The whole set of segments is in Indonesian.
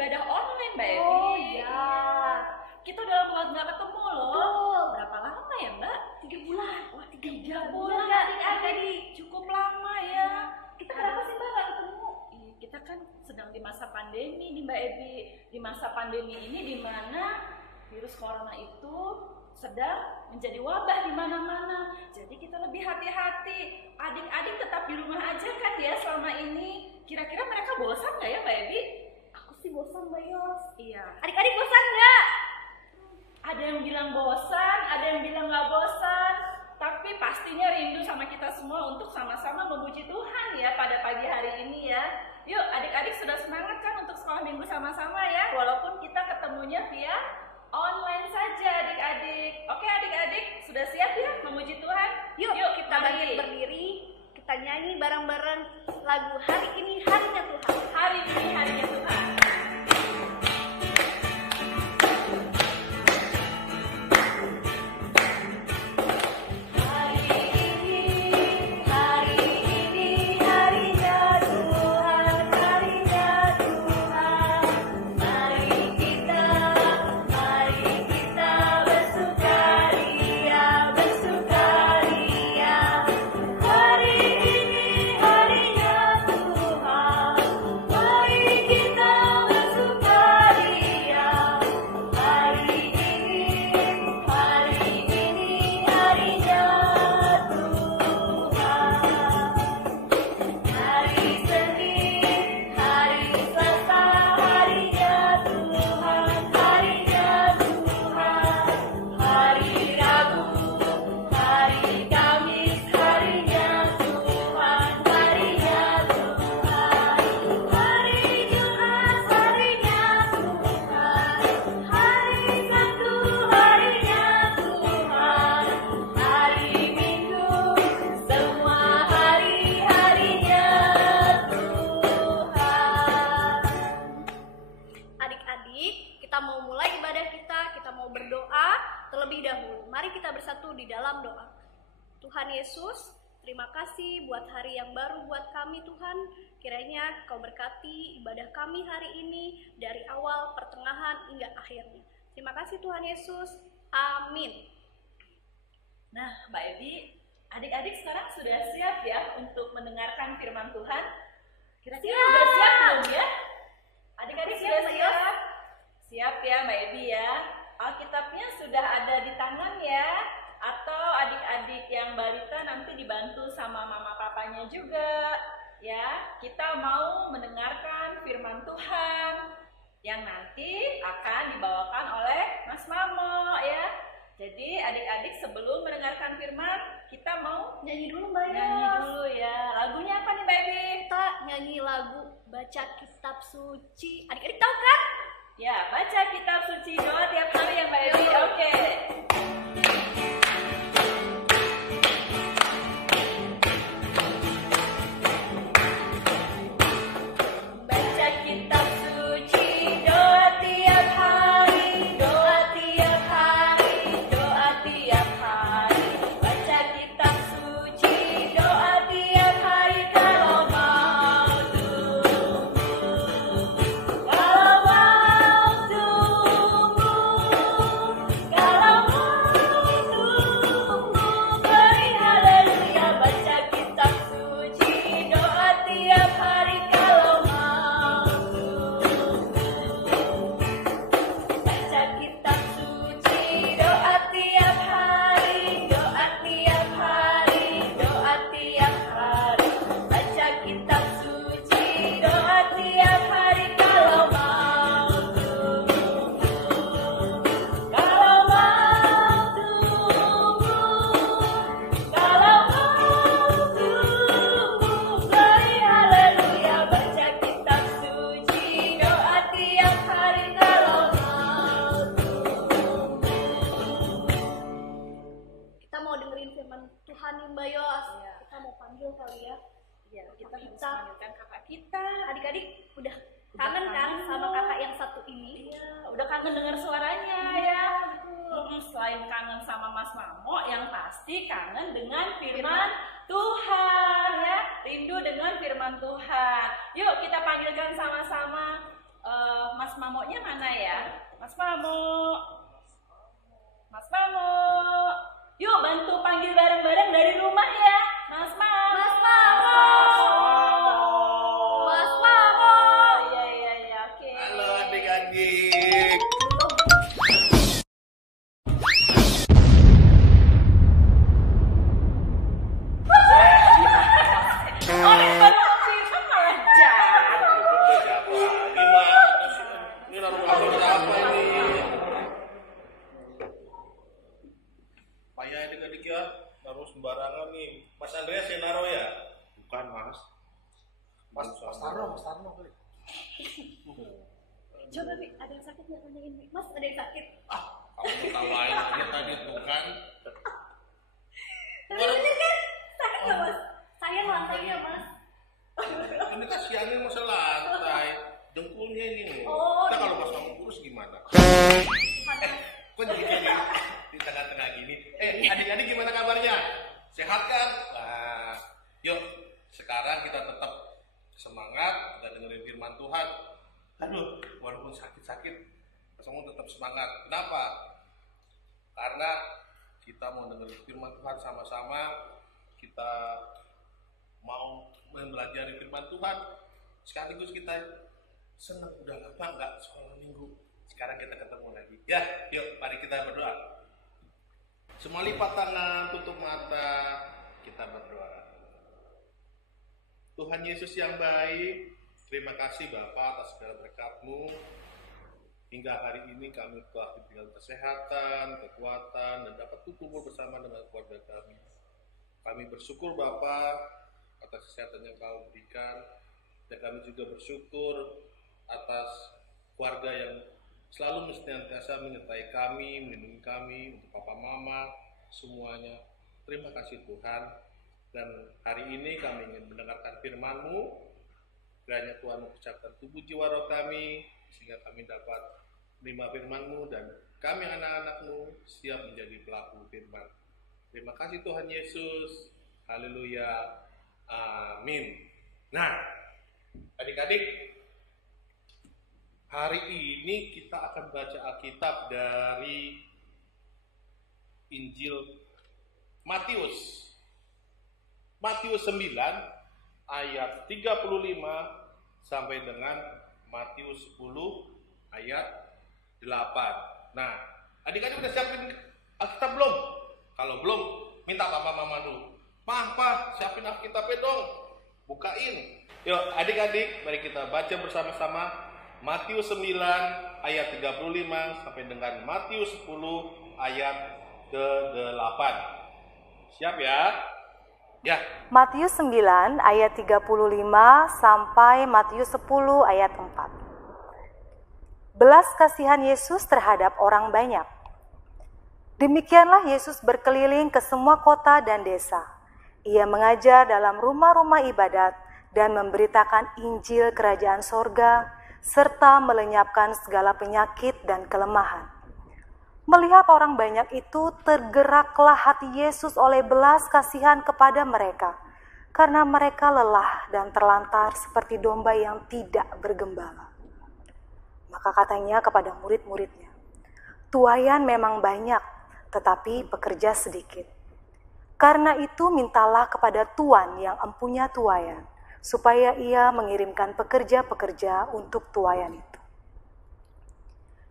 ibadah online, Mbak Evi. Oh iya. Kita udah lama nggak ketemu loh. Betul. Berapa lama ya, Mbak? 3 bulan. Wah, 3 bulan bulan. nggak adik-adik. Cukup lama ya. Kita kenapa sih Mbak nggak ketemu? Iya, kita kan sedang di masa pandemi nih, Mbak Evi. Di masa pandemi ini di mana virus corona itu sedang menjadi wabah di mana-mana. Jadi kita lebih hati-hati. Adik-adik tetap di rumah aja kan ya selama ini. Kira-kira mereka bosan nggak ya, Mbak Evi? Aku sih bosan Mbak Yos. Iya. Adik-adik bosan nggak? Ada yang bilang bosan, ada yang bilang nggak bosan. Tapi pastinya rindu sama kita semua untuk sama-sama memuji Tuhan ya pada pagi hari ini ya. Yuk, adik-adik sudah semangat kan untuk sekolah minggu sama-sama ya? Walaupun kita ketemunya via online saja adik-adik. Oke adik-adik, sudah siap ya memuji Tuhan? Yuk kita mari. bangkit berdiri. Kita nyanyi bareng-bareng lagu Hari Ini Harinya Tuhan. Hari ini harinya Tuhan. Tuhan Yesus, terima kasih buat hari yang baru buat kami Tuhan. Kiranya Kau berkati ibadah kami hari ini dari awal, pertengahan, hingga akhirnya. Terima kasih Tuhan Yesus. Amin. Nah, Mbak Evi, adik-adik sekarang sudah siap ya untuk mendengarkan firman Tuhan? Kira-kira sudah siap belum ya? Adik-adik sudah siap? Siap ya Mbak Evi ya. Alkitabnya sudah ada di tangan ya. Atau adik-adik yang balita nanti dibantu sama mama papanya juga ya. Kita mau mendengarkan firman Tuhan yang nanti akan dibawakan oleh Mas Mamo ya. Jadi adik-adik sebelum mendengarkan firman kita mau nyanyi dulu Mbak Yos. Nyanyi dulu ya. Lagunya apa nih Mbak Evi? Kita nyanyi lagu Baca Kitab Suci. Adik-adik tahu kan? Ya, baca kitab suci doa tiap hari ya Mbak Evi. Oke. Adik-adik udah kangen kan sama kakak yang satu ini? Iya, udah kangen dengar suaranya ya. Selain kangen sama Mas Mamo, yang pasti kangen dengan firman Tuhan ya. Rindu dengan firman Tuhan. Yuk kita panggilkan sama-sama Mas Mamonya mana ya? Mas Mamo. Mas Mamo. Yuk bantu panggil bareng-bareng dari rumah ya. Mas Mamo. Mas Mamo. Mas Mamo. Iya, oke. Halo adik-adik. Orang baru firman malah jahat. Ini naruh gambar apa ini? Payah adik-adik ya, naruh sembarangan nih. Mas Andreas yang naruh ya? Bukan Mas. Mas Tarno kali. Coba Bi, ada yang sakit nggak tanyain Bi? Mas, ada yang sakit? Kamu ketawain aja tadi tuh kan? Tapi bener kan? Sakit nggak Mas? Saya lantainya Mas. Ini kasihannya masa lantai, dengkulnya ini nih. Oh, Kita kalau pas kamu kurus gimana? Kok jadi gini di tengah-tengah gini? Adik-adik gimana kabarnya? Sehat kan? Nah, yuk sekarang kita tetap semangat, kita dengerin firman Tuhan. Aduh, walaupun sakit-sakit, semua tetap semangat. Kenapa? Karena kita mau dengerin firman Tuhan sama-sama, kita mau mempelajari firman Tuhan, sekaligus kita senang udah lama nggak sekolah minggu. Sekarang kita ketemu lagi. Ya, yuk mari kita berdoa. Semua lipat tangan, tutup mata, kita berdoa. Tuhan Yesus yang baik, terima kasih Bapa atas segala berkat-Mu. Hingga hari ini kami telah diberikan kesehatan, kekuatan, dan dapat berkumpul bersama dengan keluarga kami. Kami bersyukur Bapa atas kesehatan yang Kau berikan, dan kami juga bersyukur atas keluarga yang selalu senantiasa menyertai kami, melindungi kami, untuk Papa Mama, semuanya. Terima kasih Tuhan. Dan hari ini kami ingin mendengarkan firman-Mu. Kiranya Tuhan mengucapkan tubuh jiwa roh kami, sehingga kami dapat menerima firman-Mu, dan kami anak-anak-Mu siap menjadi pelaku firman. Terima kasih Tuhan Yesus. Haleluya. Amin. Nah, adik-adik, hari ini kita akan baca Alkitab dari Injil Matius. Matius 9 ayat 35 sampai dengan Matius 10 ayat 8. Nah, adik-adik udah siapin Alkitab belum? Kalau belum, minta papa mama dulu. Pa, siapin Alkitabnya dong. Bukain. Yuk, adik-adik, mari kita baca bersama-sama Matius 9 ayat 35 sampai dengan Matius 10 ayat ke-8. Siap ya? Ya. Matius 9 ayat 35 sampai Matius 10 ayat 4. Belas kasihan Yesus terhadap orang banyak. Demikianlah Yesus berkeliling ke semua kota dan desa. Ia mengajar dalam rumah-rumah ibadat dan memberitakan Injil Kerajaan Sorga, serta melenyapkan segala penyakit dan kelemahan. Melihat orang banyak itu, tergeraklah hati Yesus oleh belas kasihan kepada mereka, karena mereka lelah dan terlantar seperti domba yang tidak bergembala. Maka katanya kepada murid-muridnya, "Tuaian memang banyak, tetapi pekerja sedikit. Karena itu mintalah kepada Tuan yang empunya tuaian, supaya ia mengirimkan pekerja-pekerja untuk tuaian itu."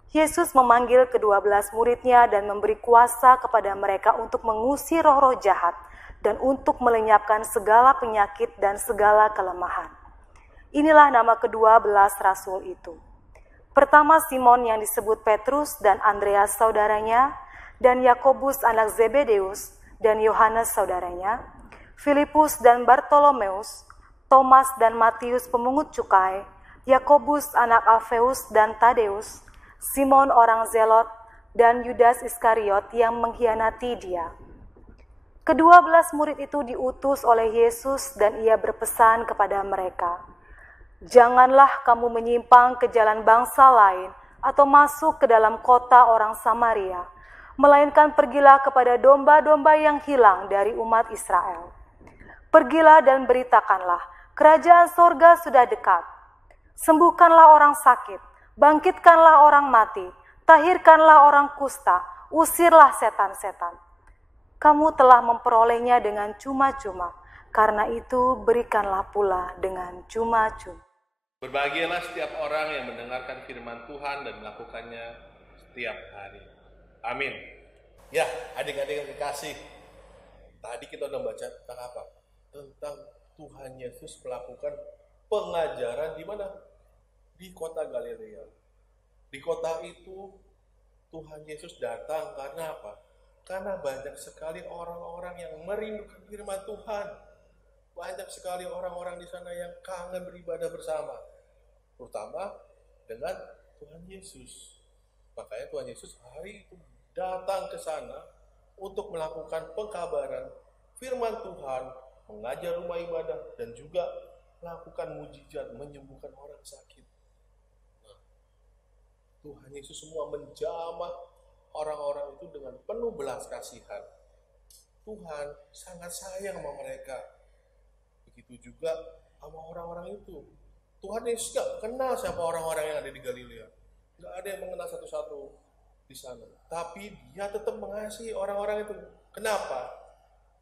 Yesus memanggil ke-12 muridnya dan memberi kuasa kepada mereka untuk mengusir roh-roh jahat dan untuk melenyapkan segala penyakit dan segala kelemahan. Inilah nama ke-12 rasul itu. Pertama Simon yang disebut Petrus dan Andreas saudaranya, dan Yakobus anak Zebedeus dan Yohanes saudaranya, Filipus dan Bartolomeus, Thomas dan Matius pemungut cukai, Yakobus anak Alfeus dan Tadeus, Simon orang Zelot, dan Yudas Iskariot yang mengkhianati dia. Ke-12 murid itu diutus oleh Yesus dan ia berpesan kepada mereka, "Janganlah kamu menyimpang ke jalan bangsa lain atau masuk ke dalam kota orang Samaria, melainkan pergilah kepada domba-domba yang hilang dari umat Israel. Pergilah dan beritakanlah, kerajaan sorga sudah dekat. Sembuhkanlah orang sakit, bangkitkanlah orang mati, tahirkanlah orang kusta, usirlah setan-setan. Kamu telah memperolehnya dengan cuma-cuma, karena itu berikanlah pula dengan cuma-cuma. Berbahagialah setiap orang yang mendengarkan firman Tuhan dan melakukannya setiap hari. Amin. Ya, adik-adik yang kekasih, tadi kita udah baca tentang apa? Tentang Tuhan Yesus melakukan pengajaran di mana? Di kota Galilea. Di kota itu Tuhan Yesus datang karena apa? Karena banyak sekali orang-orang yang merindukan firman Tuhan. Banyak sekali orang-orang di sana yang kangen beribadah bersama. Terutama dengan Tuhan Yesus. Makanya Tuhan Yesus hari itu datang ke sana untuk melakukan pengkabaran firman Tuhan, mengajar rumah ibadah, dan juga melakukan mujizat, menyembuhkan orang sakit. Nah, Tuhan Yesus semua menjamah orang-orang itu dengan penuh belas kasihan. Tuhan sangat sayang sama mereka. Begitu juga sama orang-orang itu. Tuhan Yesus gak kenal siapa orang-orang yang ada di Galilea. Gak ada yang mengenal satu-satu di sana. Tapi dia tetap mengasihi orang-orang itu. Kenapa?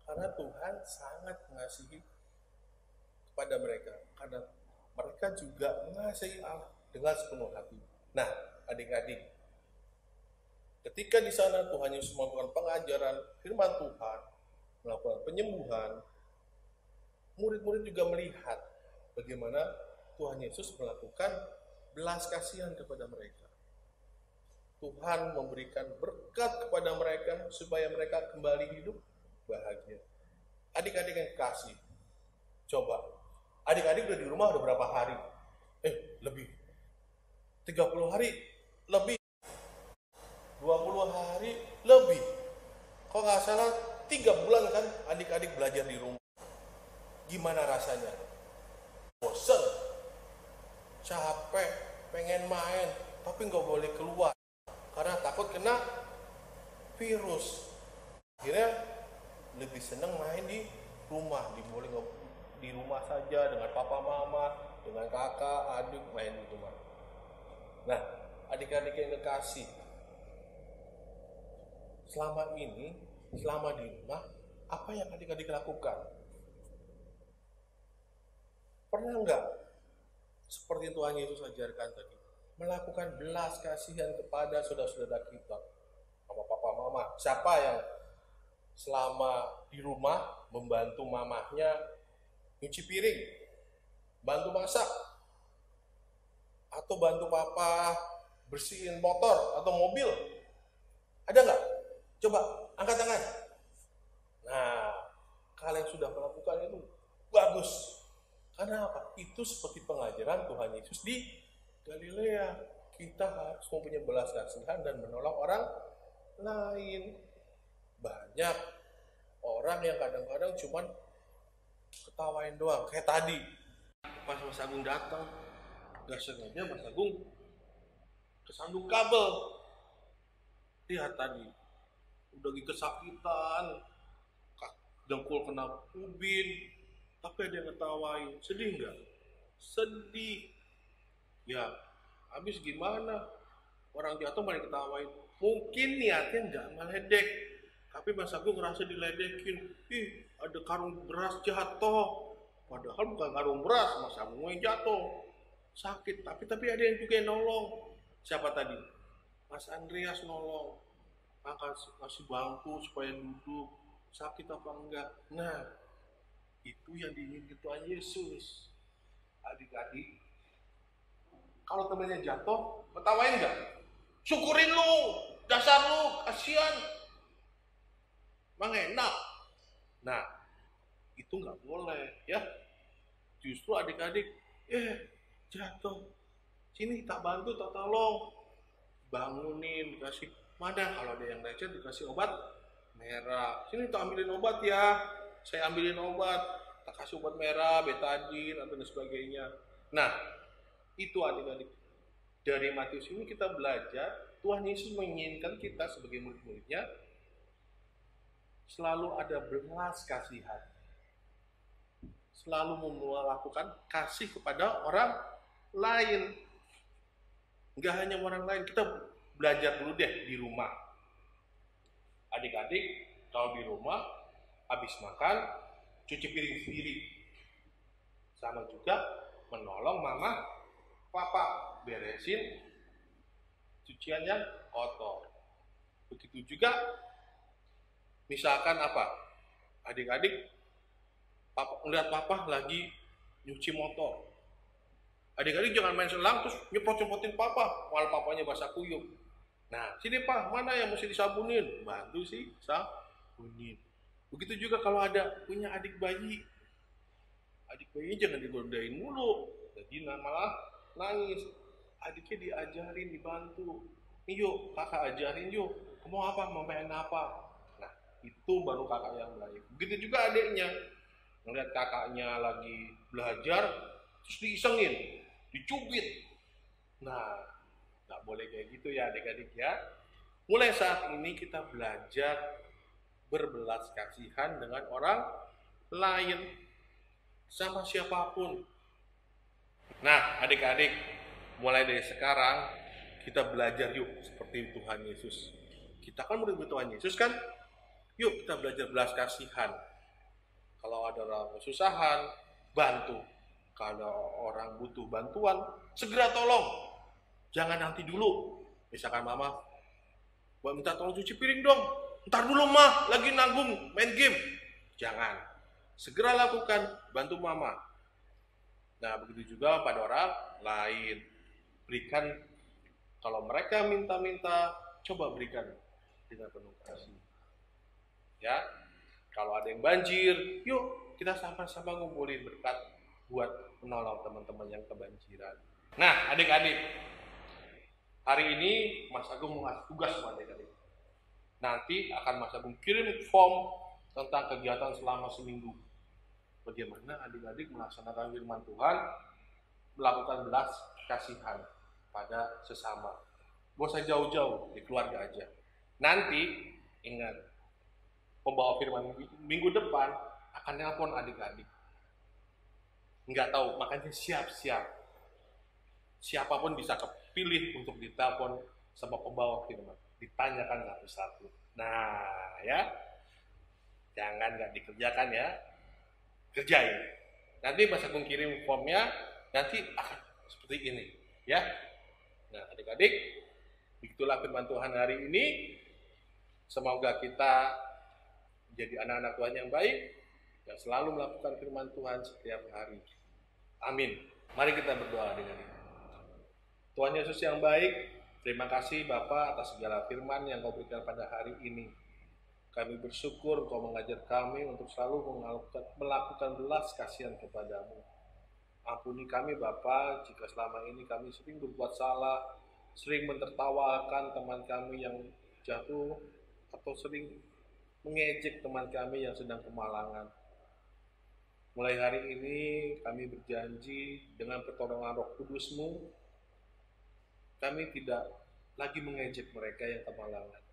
Karena Tuhan sangat mengasihi kepada mereka. Karena mereka juga mengasihi Allah dengan sepenuh hati. Nah, adik-adik, ketika di sana Tuhan Yesus melakukan pengajaran firman Tuhan, melakukan penyembuhan, murid-murid juga melihat bagaimana Tuhan Yesus melakukan belas kasihan kepada mereka. Tuhan memberikan berkat kepada mereka supaya mereka kembali hidup bahagia. Adik-adik yang kasih, coba, adik-adik udah di rumah udah berapa hari? Lebih. 30 hari? Lebih. 20 hari? Lebih. Kok nggak salah 3 bulan kan adik-adik belajar di rumah. Gimana rasanya? Bosen, capek, pengen main, tapi nggak boleh keluar karena takut kena virus. Akhirnya lebih seneng main di rumah, boleh di rumah saja dengan papa mama, dengan kakak, adik main di rumah. Nah, adik-adik yang kekasih, selama ini, selama di rumah, apa yang adik-adik lakukan? Pernah nggak seperti Tuhan Yesus ajarkan tadi, melakukan belas kasihan kepada saudara-saudara kita, sama papa mama? Siapa yang selama di rumah membantu mamahnya nyuci piring, bantu masak, atau bantu papa bersihin motor atau mobil? Ada nggak? Coba angkat tangan. Nah, kalian sudah melakukan itu, bagus. Karena apa? Itu seperti pengajaran Tuhan Yesus di Galilea. Kita harus mempunyai belas kasihan dan menolong orang lain. Banyak orang yang kadang-kadang cuman ketawain doang. Kayak tadi, pas Mas Agung datang, gak sengaja Mas Agung kesandung kabel. Lihat tadi, udah lagi kesakitan, dengkul kena ubin, tapi ada yang ngetawain. Sedih nggak? Sedih. Ya, habis gimana? Orang jatuh malah ketawain. Mungkin niatnya nggak meledek, tapi Mas Agung ngerasa diledekin. Ih, ada karung beras jatuh. Padahal bukan karung beras, Mas Agung yang jatuh. Sakit, tapi ada yang juga yang nolong. Siapa tadi? Mas Andreas nolong. Kasih bangku supaya duduk. Sakit apa enggak? Nah, itu yang diinginkan Tuhan Yesus. Adik-adik, kalau temennya jatuh, ketawain enggak? Syukurin lu, dasar lu, kasihan. Emang enak. Nah, itu enggak boleh ya. Justru adik-adik, jatuh. Sini tak bantu, tak tolong. Bangunin, dikasih. Mana kalau ada yang lecet dikasih obat merah. Sini tak ambilin obat ya. Saya ambilin obat. Tak kasih obat merah, betadin, atau dan sebagainya. Nah, itu adik-adik. Dari Matius ini kita belajar, Tuhan Yesus menginginkan kita sebagai murid-muridnya selalu ada belas kasihan. Selalu melakukan kasih kepada orang lain. Nggak hanya orang lain, kita belajar dulu deh di rumah. Adik-adik kalau di rumah habis makan cuci piring sendiri, sama juga menolong mama papa beresin cucian yang kotor. Begitu juga misalkan apa, adik-adik melihat papa lagi nyuci motor, adik-adik jangan main selang terus nyepot-nyepotin papa, malah papanya basah kuyup. Nah, sini pak, mana yang mesti disabunin? Bantu sih, sabunin. Begitu juga kalau ada punya adik bayi jangan digodain mulu, jadi malah nangis. Adiknya diajarin, dibantu. Nih yuk, kakak ajarin yuk, kamu apa, mau main apa? Nah, itu baru kakak yang baik. Begitu juga adiknya, ngeliat kakaknya lagi belajar, terus diisengin, dicubit. Nah, nggak boleh kayak gitu ya adik-adik ya. Mulai saat ini kita belajar berbelas kasihan dengan orang lain, sama siapapun. Nah, adik-adik, mulai dari sekarang kita belajar yuk seperti Tuhan Yesus. Kita kan murid Tuhan Yesus kan? Yuk kita belajar belas kasihan. Kalau ada orang kesusahan, bantu. Kalau orang butuh bantuan, segera tolong. Jangan nanti dulu. Misalkan mama minta tolong cuci piring dong. Ntar dulu mah, lagi nanggung main game. Jangan. Segera lakukan, bantu mama. Nah, begitu juga pada orang lain. Berikan, kalau mereka minta-minta, coba berikan dengan penuh kasih. Ya, kalau ada yang banjir, yuk kita sama-sama ngumpulin berkat buat menolong teman-teman yang kebanjiran. Nah, adik-adik, hari ini Mas Agung mau ngasih tugas sama adik-adik. Nanti akan Mas Agung kirim form tentang kegiatan selama seminggu. Bagaimana adik-adik melaksanakan firman Tuhan, melakukan belas kasihan pada sesama. Gak usah jauh-jauh, di keluarga aja. Nanti, ingat, pembawa firman minggu depan akan nelpon adik-adik. Nggak tahu, makanya siap-siap. Siapapun bisa kepilih untuk ditelepon sama pembawa firman. Ditanyakan satu-satu. Nah, ya. Jangan nggak dikerjakan ya. Kerjain. Nanti Mas Agung kirim formnya, nanti akan seperti ini. Ya. Nah, adik-adik, begitulah firman Tuhan hari ini. Semoga kita menjadi anak-anak Tuhan yang baik dan selalu melakukan firman Tuhan setiap hari. Amin. Mari kita berdoa dengan ini. Tuhan Yesus yang baik, terima kasih Bapa atas segala firman yang Kau berikan pada hari ini. Kami bersyukur Kau mengajar kami untuk selalu melakukan belas kasihan kepadamu. Ampuni kami Bapa jika selama ini kami sering berbuat salah, sering mentertawakan teman kami yang jatuh, atau sering mengejek teman kami yang sedang kemalangan. Mulai hari ini kami berjanji dengan pertolongan Roh Kudus-Mu, kami tidak lagi mengejek mereka yang kemalangan.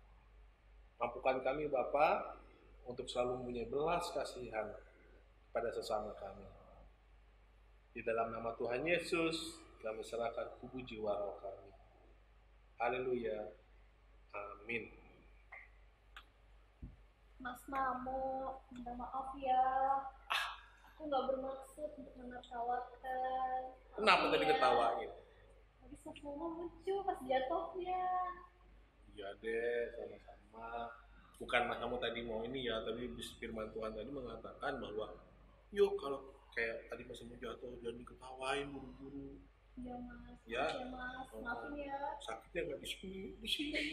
Mampukan kami Bapa untuk selalu mempunyai belas kasihan pada sesama kami. Di dalam nama Tuhan Yesus, kami serahkan tubuh jiwa roh kami. Haleluya. Amin. Mas Mamo, minta maaf ya. Aku nggak bermaksud untuk menertawakan. Kenapa tadi ketawain? Habis Mas Mamo lucu pas jatuhnya. Iya deh, sama-sama. Bukan Mas kamu tadi mau ini ya, tapi firman Tuhan tadi mengatakan bahwa yuk kalau kayak tadi Mas kamu jatuh jangan diketawain buru-buru. Iya Mas. Ya. Iya Mas. Maafin ya. Sakitnya nggak di sini.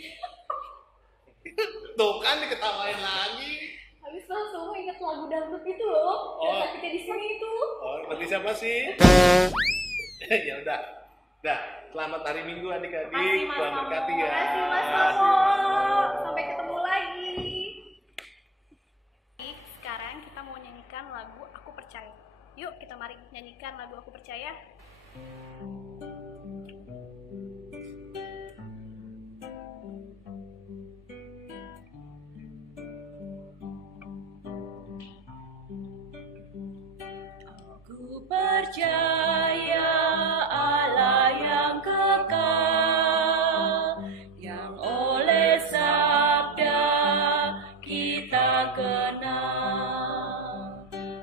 Tuh kan diketawain lagi. Habis Mas Mamo ingat lagu dangdut itu loh. Oh. Yang sakitnya di sini itu. Oh, berarti siapa sih? Ya udah. Dah, selamat hari Minggu adik-adik. Makasih, Mas Tuhan Mamo. berkati ya. Makasih Mas Mamo. Sampai ketemu lagi. Sekarang kita mau nyanyikan lagu Aku Percaya. Yuk kita mari nyanyikan lagu Aku Percaya. Aku percaya Allah kenal,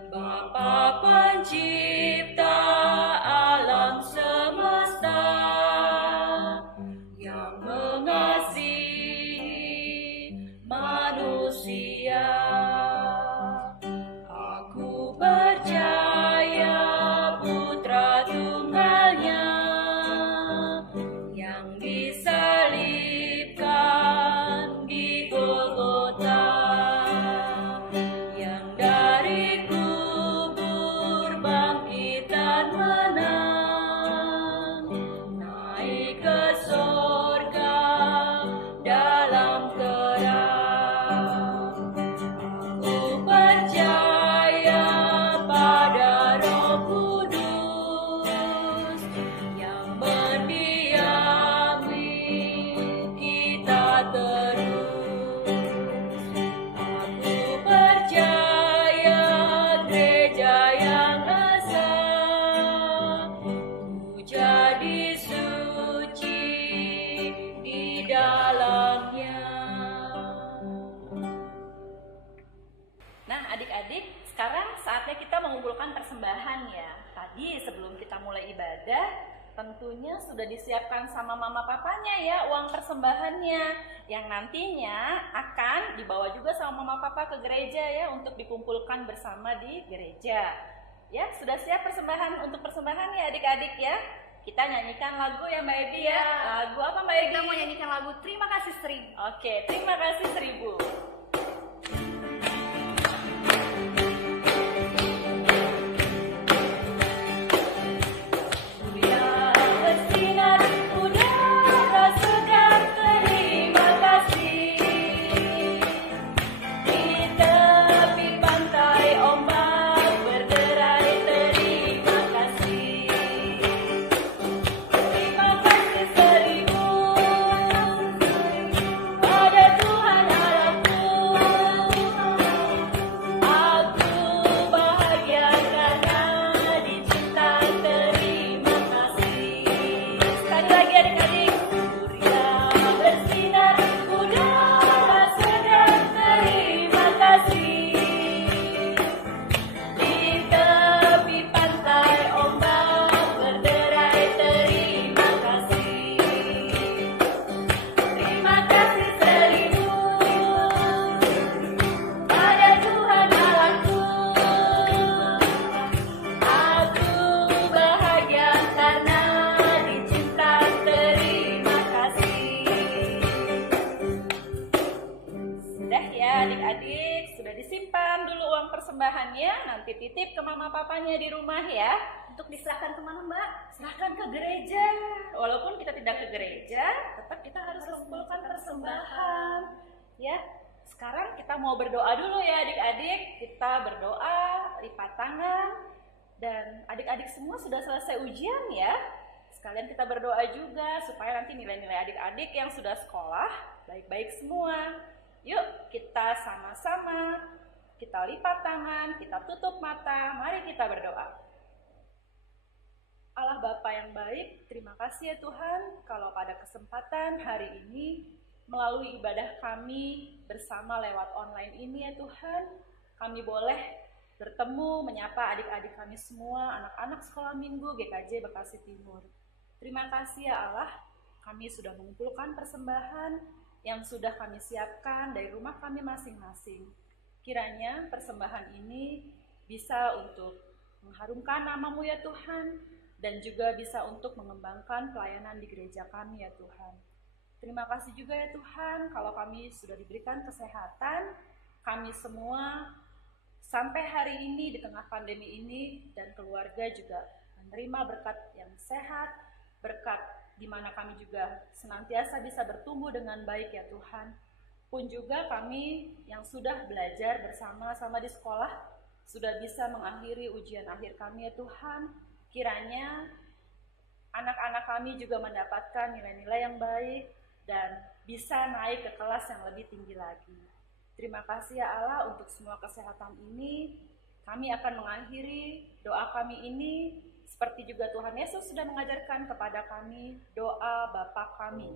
Bapa Pencipta alam semesta yang mengasihi manusia. Aku percaya Putra Tunggalnya yang disalibkan di Golgota, yang dari kubur bangkit dan menang, naik ke sorga dalam terang. Aku percaya pada Roh Kudus yang mendiami kita terus. Aku percaya gereja yang esa, ku jadi suci di dalamnya. Nah, adik-adik, sekarang saatnya kita mengumpulkan persembahan ya. Tadi sebelum kita mulai ibadah, tentunya sudah disiapkan sama mama papanya ya uang persembahannya, yang nantinya akan dibawa juga sama mama papa ke gereja ya untuk dikumpulkan bersama di gereja. Ya, sudah siap untuk persembahan ya adik-adik ya? Kita nyanyikan lagu ya Mbak Ebi ya. Lagu apa Mbak Ebi? Kita mau nyanyikan lagu Terima Kasih Seribu. Oke, terima kasih 1000. Surya bersinar, udara segar, terima kasih. Di tepi pantai ombak berderai, terima kasih. Terima kasih 1000 pada Tuhan Allahku. Aku bahagia karena dicintai, terima kasih. Sekali lagi adik-adik. Surya bersinar, udara segar, terima kasih. Di tepi pantai ombak berderai, terima kasih. Terima kasih 1000 pada Tuhan Allahku. Aku bahagia karena dicintai, terima kasih. Sudah ya adik-adik, sudah disimpan dulu uang persembahannya, nanti titip ke mama papanya di rumah ya. Untuk diserahkan kemana Mbak? Serahkan ke gereja. Walaupun kita tidak ke gereja, tetap kita harus mengumpulkan persembahan. Ya, sekarang kita mau berdoa dulu ya adik-adik. Kita berdoa, lipat tangan. Dan adik-adik semua sudah selesai ujian ya. Sekalian kita berdoa juga supaya nanti nilai-nilai adik-adik yang sudah sekolah baik-baik semua. Yuk kita sama-sama, kita lipat tangan, kita tutup mata, mari kita berdoa. Allah Bapa yang baik, terima kasih ya Tuhan kalau pada kesempatan hari ini melalui ibadah kami bersama lewat online ini ya Tuhan, kami boleh bertemu menyapa adik-adik kami semua, anak-anak sekolah minggu GKJ Bekasi Timur. Terima kasih ya Allah, kami sudah mengumpulkan persembahan yang sudah kami siapkan dari rumah kami masing-masing. Kiranya persembahan ini bisa untuk mengharumkan nama-Mu ya Tuhan, dan juga bisa untuk mengembangkan pelayanan di gereja kami ya Tuhan. Terima kasih juga ya Tuhan kalau kami sudah diberikan kesehatan, kami semua sampai hari ini di tengah pandemi ini dan keluarga juga menerima berkat yang sehat, berkat di mana kami juga senantiasa bisa bertumbuh dengan baik ya Tuhan. Pun juga kami yang sudah belajar bersama-sama di sekolah sudah bisa mengakhiri ujian akhir kami ya Tuhan. Kiranya anak-anak kami juga mendapatkan nilai-nilai yang baik dan bisa naik ke kelas yang lebih tinggi lagi. Terima kasih ya Allah untuk semua kesehatan ini. Kami akan mengakhiri doa kami ini seperti juga Tuhan Yesus sudah mengajarkan kepada kami doa Bapa kami.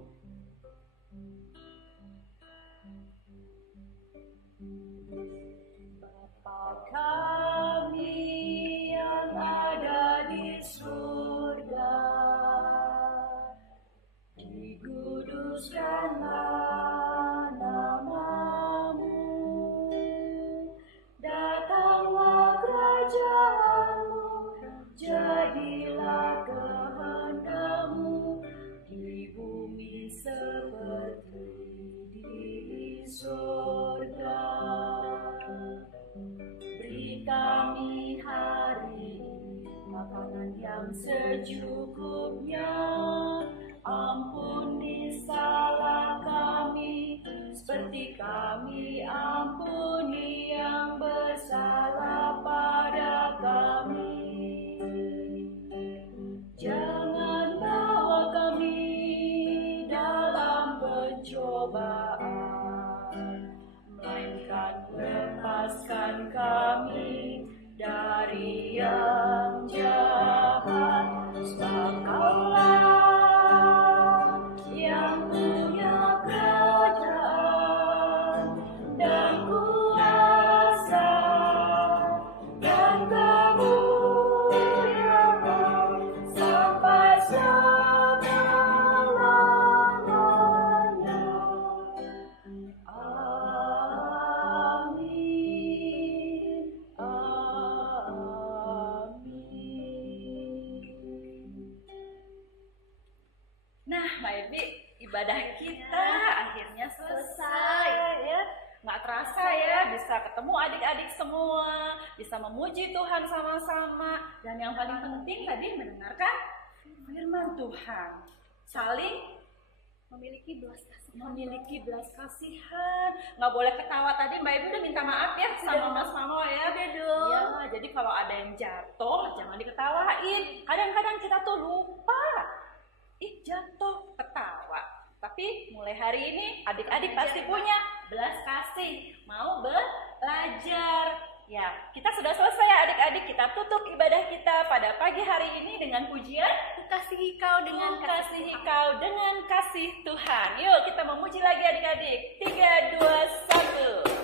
bebaskan kami dari yang jahat, sebab Kaulah yang punya kerajaan dan kuasa dan kemuliaan sampai selama-lamanya. Amin. Nah, Mbak Ebi, ibadah kita akhirnya selesai ya. Nggak terasa ya, bisa ketemu adik-adik semua, bisa memuji Tuhan sama-sama, dan yang paling penting tadi mendengarkan firman Tuhan. Saling Memiliki belas kasihan. memiliki belas kasihan. Nggak boleh ketawa tadi, Mbak Ibu udah minta maaf ya sama Mas Mamo ya. Udah dong. Iya, jadi kalau ada yang jatuh jangan diketawain. Kadang-kadang kita tuh lupa. Jatuh ketawa. Tapi mulai hari ini adik-adik pasti punya belas kasih, mau belajar. Ya, kita sudah selesai ya adik-adik. Kita tutup ibadah kita pada pagi hari ini dengan pujian Kasihi kau dengan Kasihi kau dengan kasih Tuhan. Yuk kita memuji lagi adik-adik. 3, 2, 1.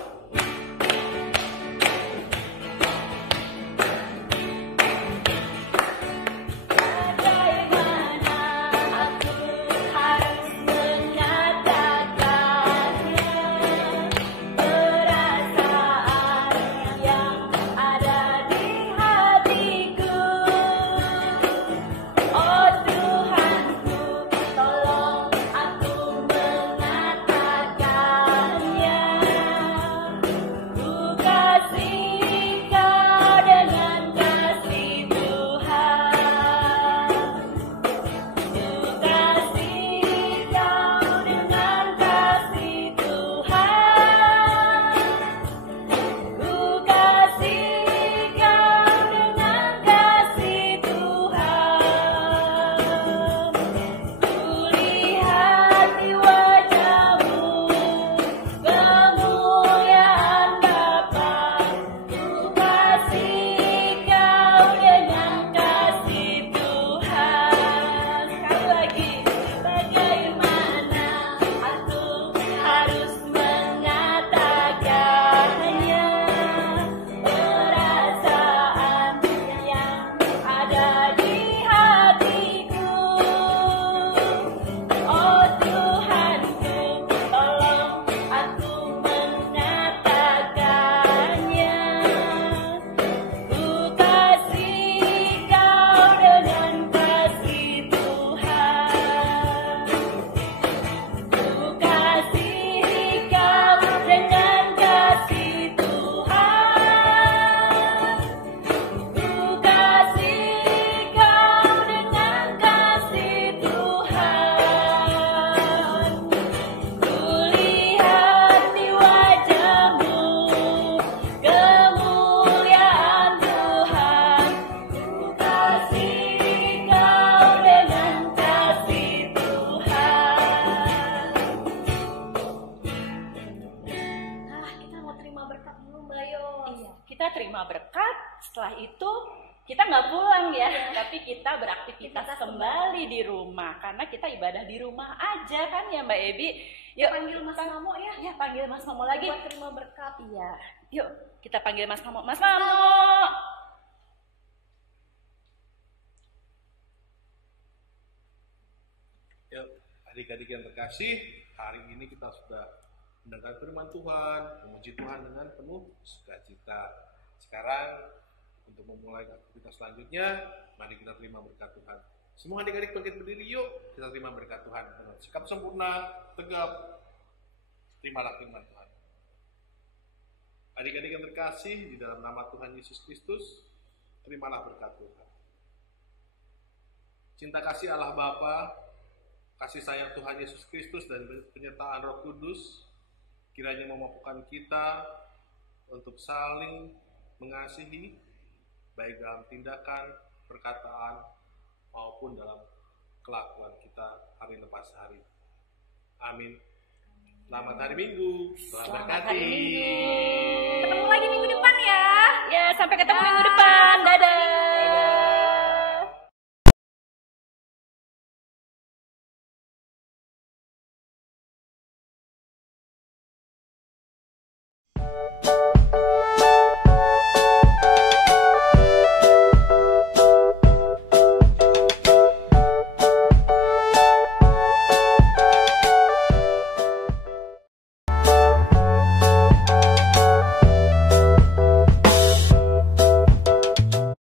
terima berkat, setelah itu kita nggak pulang ya, tapi kita beraktivitas kembali di rumah karena kita ibadah di rumah aja kan ya Mbak Ebi. Yuk panggil Mas Mamo ya. Ya panggil Mas Mamo lagi. Buat terima berkat. Iya. Yuk kita panggil Mas Mamo. Mas Mamo. Yuk adik-adik yang terkasih, hari ini kita sudah mendengar firman Tuhan, memuji Tuhan dengan penuh sukacita. Sekarang untuk memulai aktivitas selanjutnya, mari kita terima berkat Tuhan. Semua adik-adik bangkit berdiri yuk, kita terima berkat Tuhan. Dengan sikap sempurna, tegap, terimalah firman Tuhan. Adik-adik yang terkasih, di dalam nama Tuhan Yesus Kristus, terimalah berkat Tuhan. Cinta kasih Allah Bapa, kasih sayang Tuhan Yesus Kristus dan penyertaan Roh Kudus, kiranya memampukan kita untuk saling mengasihi, baik dalam tindakan, perkataan, maupun dalam kelakuan kita hari lepas hari. Amin. Selamat hari Minggu. Selamat hari Minggu. Ketemu lagi minggu Sampai ketemu minggu depan.